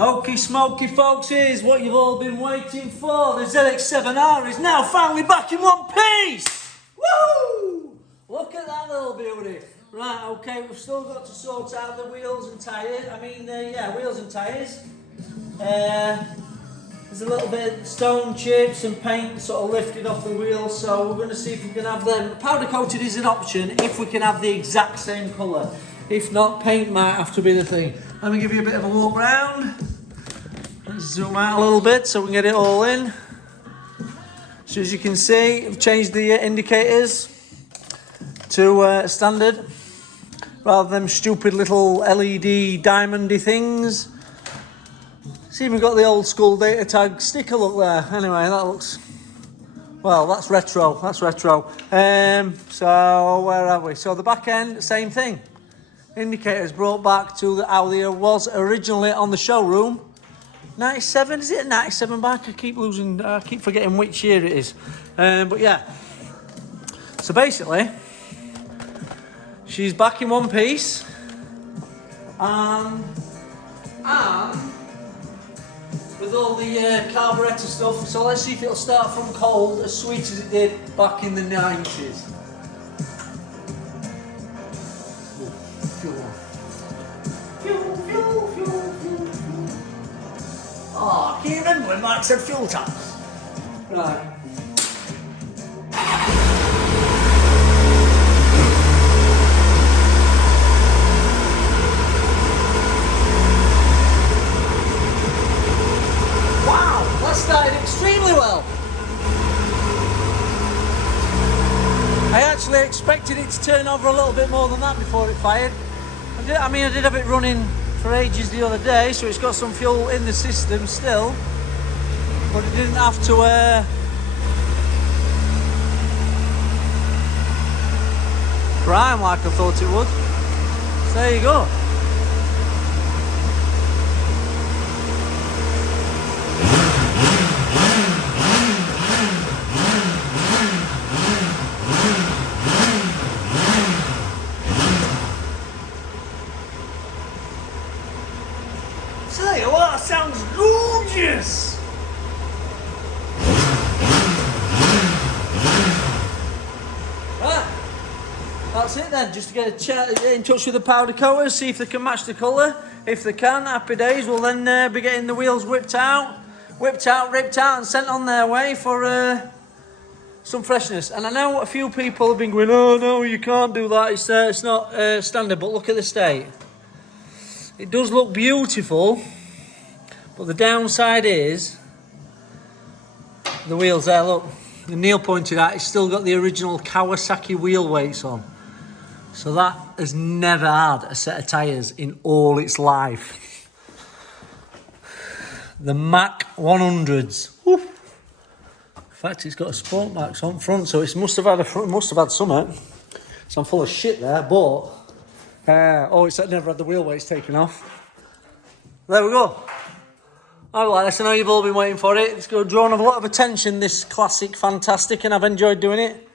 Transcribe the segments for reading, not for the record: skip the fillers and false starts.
Okie smoky folks, here's what you've all been waiting for. The ZX7R is now finally back in one piece! Woo! Look at that little beauty. Right, okay, we've still got to sort out the wheels and tyres. Wheels and tyres. There's a little bit of stone chips and paint sort of lifted off the wheels, so we're going to see if we can have them. Powder coated is an option if we can have the exact same colour. If not, paint might have to be the thing. Let me give you a bit of a walk round. Let's zoom out a little bit so we can get it all in. So as you can see, I've changed the indicators to standard, rather than stupid little LED diamondy things. See, we've got the old school data tag sticker look there. Anyway, that looks, well, that's retro. That's retro. So where are we? So the back end, same thing. Indicators brought back to how they was originally on the showroom. 97, is it 97 back? I keep forgetting which year it is. But yeah. So basically, she's back in one piece. And with all the carburetor stuff. So let's see if it'll start from cold as sweet as it did back in the 90s. Oh, can you remember when Mark said fuel taps? Right. Wow, that started extremely well. I actually expected it to turn over a little bit more than that before it fired. I did have it running for ages the other day, so it's got some fuel in the system still, but it didn't have to prime like I thought it would. So there you go. Tell you what, that sounds gorgeous! Right, that's it then, just to get in touch with the powder coaters, see if they can match the colour. If they can, happy days, we'll then be getting the wheels ripped out, ripped out and sent on their way for some freshness. And I know a few people have been going, oh no, you can't do that, it's not standard, but look at the state. It does look beautiful, but the downside is the wheels there, look. Neil pointed out, it's still got the original Kawasaki wheel weights on. So that has never had a set of tyres in all its life. The Mac 100s. Woo. In fact, it's got a Sport Max on front, so it must have had something. So I'm full of shit there, but it's never had the wheel weights taken off. There we go. I like this. I know you've all been waiting for it. It's drawn a lot of attention, this classic fantastic, and I've enjoyed doing it.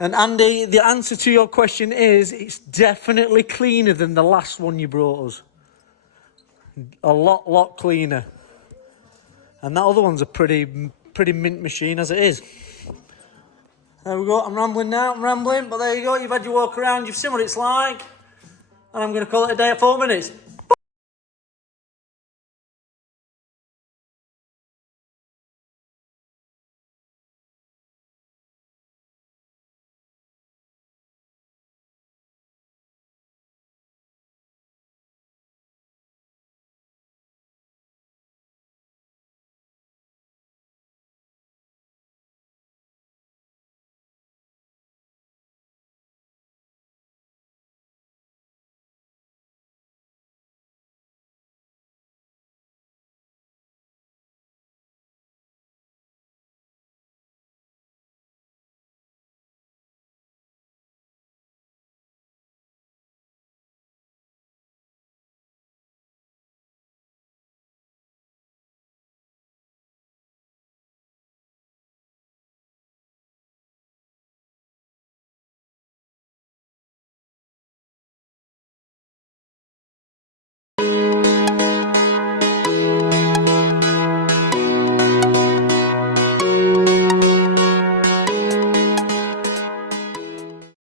And Andy, the answer to your question is it's definitely cleaner than the last one you brought us. A lot cleaner. And that other one's a pretty mint machine as it is. There we go. I'm rambling now. But there you go. You've had your walk around. You've seen what it's like. And I'm going to call it a day at 4 minutes.